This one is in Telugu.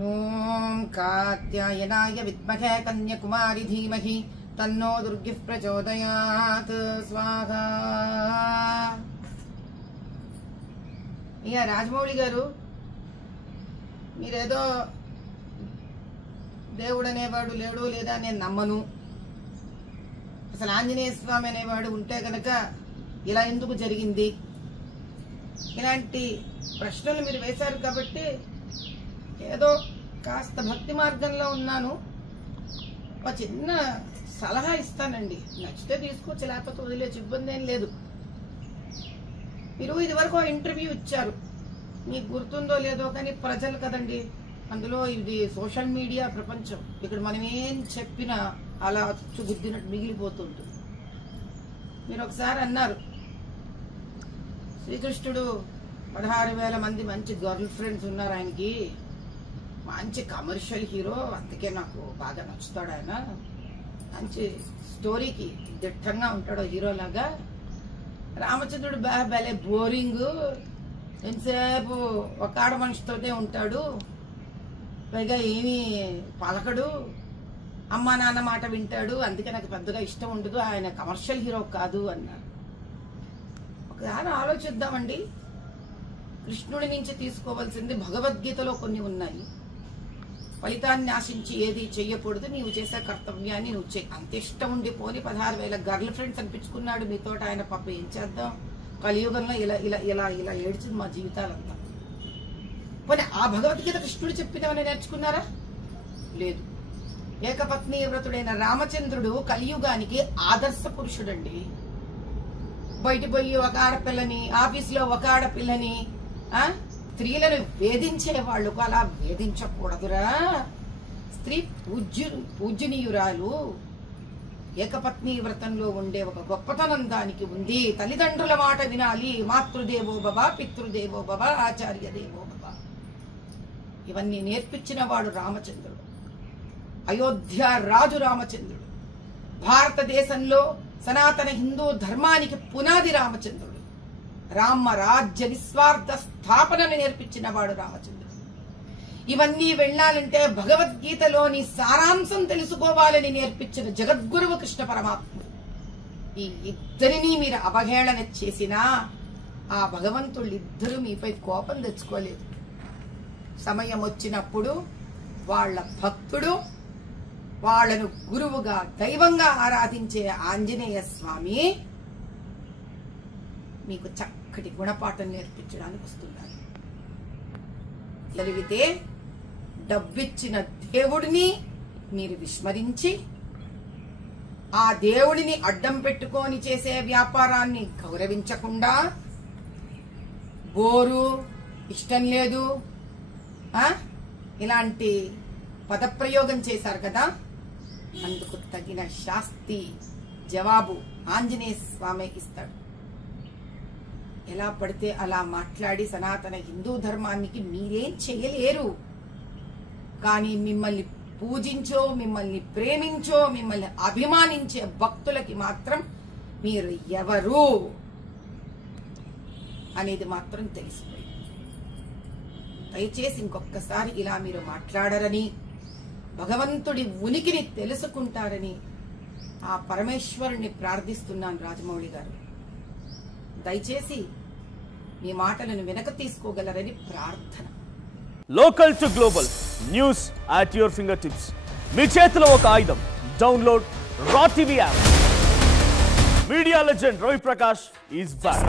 ఓం కాత్యాయనాయ విద్మహే కన్యాకుమారి ధీమహి తన్నో దుర్గిః ప్రచోదయాత్ స్వాహా. ఇక రాజమౌళి గారు, మీరేదో దేవుడు అనేవాడు లేడు లేదా నేను నమ్మను, అసలు ఆంజనేయ స్వామి అనేవాడు ఉంటే గనక ఇలా ఎందుకు జరిగింది, ఇలాంటి ప్రశ్నలు మీరు వేశారు కాబట్టి ఏదో కాస్త భక్తి మార్గంలో ఉన్నాను, ఒక చిన్న సలహా ఇస్తానండి. నచ్చితే తీసుకోవచ్చు, లేకపోతే వదిలేసి ఇబ్బంది ఏం లేదు. మీరు ఇదివరకు ఇంటర్వ్యూ ఇచ్చారు, మీకు గుర్తుందో లేదో కానీ ప్రజలు కదండి, అందులో ఇది సోషల్ మీడియా ప్రపంచం, ఇక్కడ మనం ఏం చెప్పినా అలా అచ్చుగుద్దినట్టు మిగిలిపోతుంటుంది. మీరు ఒకసారి అన్నారు, శ్రీకృష్ణుడు 16,000 మంది మంచి గర్ల్ ఫ్రెండ్స్ ఉన్నారు ఆయనకి, మంచి కమర్షియల్ హీరో, అందుకే నాకు బాగా నచ్చుతాడు ఆయన, మంచి స్టోరీకి దిట్టంగా ఉంటాడు హీరోలాగా. రామచంద్రుడు భలే బోరింగ్, ఎంతసేపు ఒక ఆడ మనిషితోనే ఉంటాడు, పైగా ఏమీ పలకడు, అమ్మా నాన్న మాట వింటాడు, అందుకే నాకు పెద్దగా ఇష్టం ఉండదు, ఆయన కమర్షియల్ హీరో కాదు అన్నారు. ఒకసారి ఆలోచిద్దామండి. కృష్ణుడి నుంచి తీసుకోవాల్సింది భగవద్గీతలో కొన్ని ఉన్నాయి. ఫలితాన్ని ఆశించి ఏది చెయ్యకూడదు, నీవు చేసే కర్తవ్యాన్ని నువ్వు చేయి. అంత ఇష్టం ఉండి పోని 16,000 గర్ల్ ఫ్రెండ్స్ అనిపించుకున్నాడు మీతో ఆయన, పాప ఏం చేద్దాం, కలియుగంలో ఇలా ఇలా ఇలా ఇలా ఏడ్చింది మా జీవితాలంతా. పోనీ ఆ భగవద్గీత కృష్ణుడు చెప్పినవని నేర్చుకున్నారా? లేదు. ఏకపత్ని వ్రతుడైన రామచంద్రుడు కలియుగానికి ఆదర్శ పురుషుడండి. బయట పోయి ఒక ఆడపిల్లని, ఆఫీసులో ఒక ఆడపిల్లని, స్త్రీలను వేధించేవాళ్ళు అలా వేధించకూడదురా. స్త్రీ పూజ్యనీయురాలు. ఏకపత్ని వ్రతంలో ఉండే ఒక గొప్పతనం దానికి ఉంది. తల్లిదండ్రుల మాట వినాలి. మాతృదేవో భవ, పితృదేవో భవ, ఆచార్య దేవో భవ. ఇవన్నీ నేర్పించిన వాడు రామచంద్రుడు. అయోధ్య రాజు రామచంద్రుడు. భారతదేశంలో సనాతన హిందూ ధర్మానికి పునాది రామచంద్రుడు. రామ రాజ్య నిస్వార్థ స్థాపనను నేర్పించిన వాడు రామచంద్రుడు. ఇవన్నీ వెళ్లాలంటే భగవద్గీతలోని సారాంశం తెలుసుకోవాలని నేర్పించిన జగద్గురువు కృష్ణ పరమాత్ముడు. ఈ ఇద్దరినీ మీరు అవహేళన చేసినా ఆ భగవంతుళ్ళిద్దరూ మీపై కోపం తెచ్చుకోలేదు. సమయం వచ్చినప్పుడు వాళ్ళ భక్తుడు, వాళ్లను గురువుగా దైవంగా ఆరాధించే ఆంజనేయ స్వామి మీకు చక్కటి గుణపాఠం నేర్పించడానికి వస్తున్నారు. జరిగితే డబ్బిచ్చిన దేవుడిని మీరు విస్మరించి ఆ దేవుడిని అడ్డం పెట్టుకొని చేసే వ్యాపారాన్ని గౌరవించకుండా బోరు, ఇష్టం లేదు ఇలాంటి పదప్రయోగం చేశారు కదా, అందుకు తగిన శాస్తి జవాబు ఆంజనేయ స్వామి ఇస్తాడు. ఎలా పడితే అలా మాట్లాడి సనాతన హిందూ ధర్మానికి మీరేం చేయలేరు. కానీ మిమ్మల్ని పూజించో, మిమ్మల్ని ప్రేమించో, మిమ్మల్ని అభిమానించే భక్తులకి మాత్రం మీరు ఎవరు అనేది మాత్రం తెలిసిపోయింది. దయచేసి ఇంకొకసారి ఇలా మీరు మాట్లాడరని, భగవంతుడి ఉనికిని తెలుసుకుంటారని ఆ పరమేశ్వరుని ప్రార్థిస్తున్నాను. రాజమౌళి గారు, దయచేసి మీ మాటలను వెనక తీసుకోగలరని ప్రార్థన. Local to global news at your fingertips. మీ చేతిలో ఒక ఆయుధం. Download Raa TV app. Media legend Ravi Prakash is back.